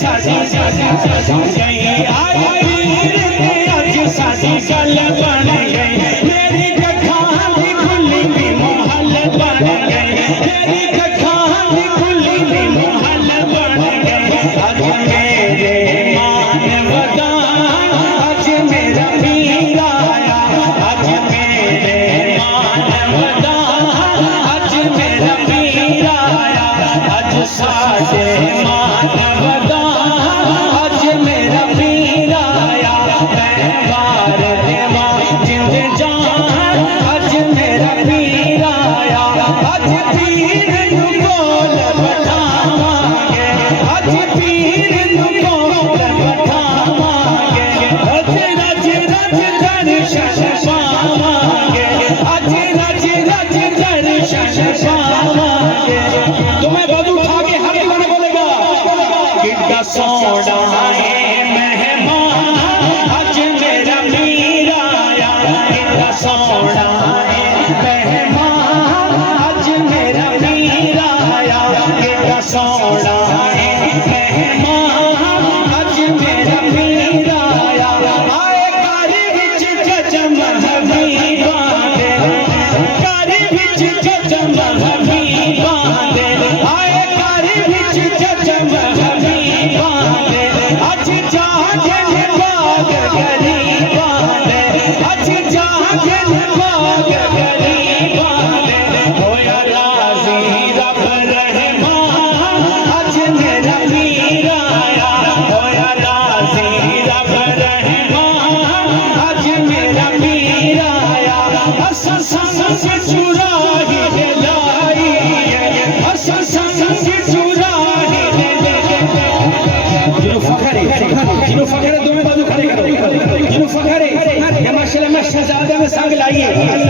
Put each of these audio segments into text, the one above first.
साडी गई आए पीर ने अज साडी गल बन गई मेरी कखां दी खुली भी महल बन गई मेरी कखां दी खुली भी महल बन गई अज मेरे मान वदान अज मेरा पीर आया अज मेरे मान वदान अज मेरा पीर आया अज साडे मान वदान अज मेरा पीर आया मैं वार देवा जिंद जान अज मेरा पीर आया अज पीर नू कोल बैठावांगे अज पीर नू कोल बैठावांगे रज रज रज दर्शन पावांगे अज रज रज दर्शन पावांगे तुम्हें बदू उठा के हर मन बोलेगा किड्डा सोना है मेहमान अज मेरा पीर आया किड्डा सोना है मेहमान अज मेरा पीर आया किड्डा सोना है मेहमान अज मेरा पीर आया आए कारी विच जजम हबीबां दे कारी विच जजम हबीबां दे आए कारी विच जजम हबीबां दे अज जागे बाग गरीबां दे अज जागे बाग गरीबां दे होया राजी रब रहमान अज मेरा पीर आया होया राजी रब रहमान अज मेरा पीर आया असा संग चुराही लाई असा संग चुराही जिन्हों फखर है दोनों बाजू खड़े करो जिन्हों फखर है माशाल्लाह मैं शहजादे में संग लाइए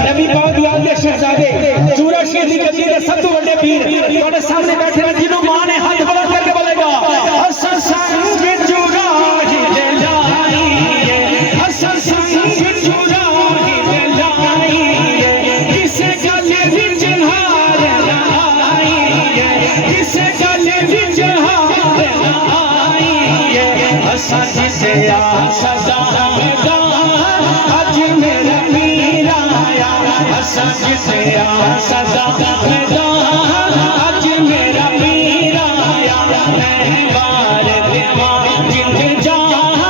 नबी पाक दुआ दे शहजादे चूरा शेर दी गद्दी दे सब तो बड़े पीर तुम्हारे सामने बैठे हैं जिन्हों मां ने हाथ बुलंद करके बोलेगा असा संग चुराही लाई असा संग चुराही लाई किसे गल विच हार ना आई किसे गल विच हार ना आई असा जिसे सदा मैदान अज मेरा पीर आया असा जिसे सदा मैदान अज मेरा पीर आया मैं वार देवा जिंद जान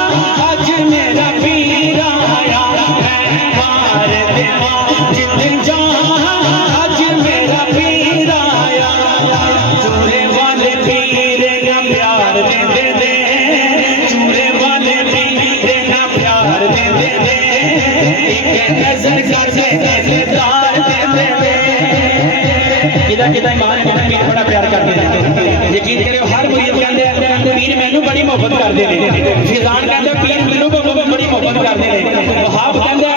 अज मेरा पीर आया मैं वार देवा जिंद जान अज मेरा पीर आया चूरे वाले पीर ना प्यार दे दे चूरे वाले पीर ना प्यार दे दे एक नजर कर दे दिलदार दे दे किदा किदा ईमान है पीर बड़ा प्यार करते हैं यकीन करो हर मुरीद कहंदे पीर मैनू बड़ी मोहब्बत करदे ने फिजान कहंदा पीर मैनू बड़ी मोहब्बत करदे ने वहाब कहंदा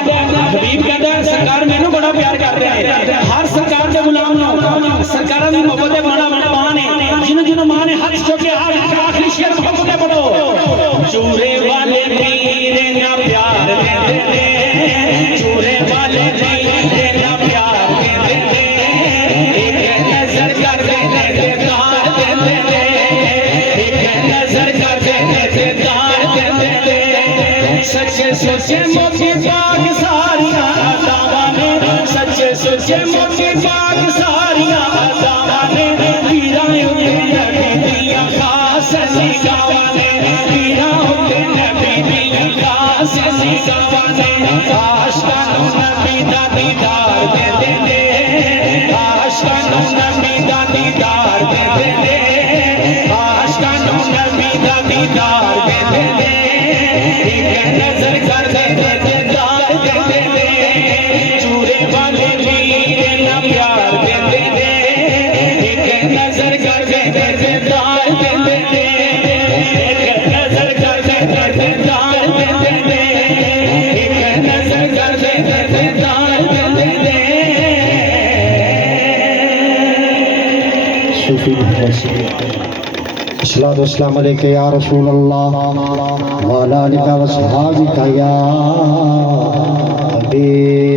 हबीब कहंदा सरकार मैनू बड़ा प्यार करदे ने हर सरकार दे गुलाम नु सरकारां दी मोहब्बत दे बड़ा मां ने जिन्हों मां ने हाथ चुके हर आखिरी शेर मोहब्बत दे पढ़ो चूरे वाले पीर ना प्यार दे दे चूरे वाले पीर ना प्यार दे दे एक नजर कर दे दिलदार दे दे एक नजर कर दे दिलदार दे दे सच्चे सच्चे मोती बाग सारियां अदावां ने सच्चे सच्चे मोती बाग सारियां अदावां ने पीरां उत्ते नबी दियां खास निगाहां ने पीरां उत्ते नबी दियां खास निगाहां ने आशिकां नूं नबी दा दीदार दे दे आशिकां नूं नबी दा दीदार दे दे आशिकां नूं नबी दा दीदार दे दे एक नजर कर दे दिलदार दे दे चूरे वाले पीर ना प्यार दे दे एक नजर कर दे दिलदार दे दे एक नजर कर दे दिलदार दे दे एक नजर कर दे दिलदार दे दे सूफी अस्सलातु वस्सलामु अलैका या रसूल अल्लाह व अला आलिका व सहाबिका या हबीब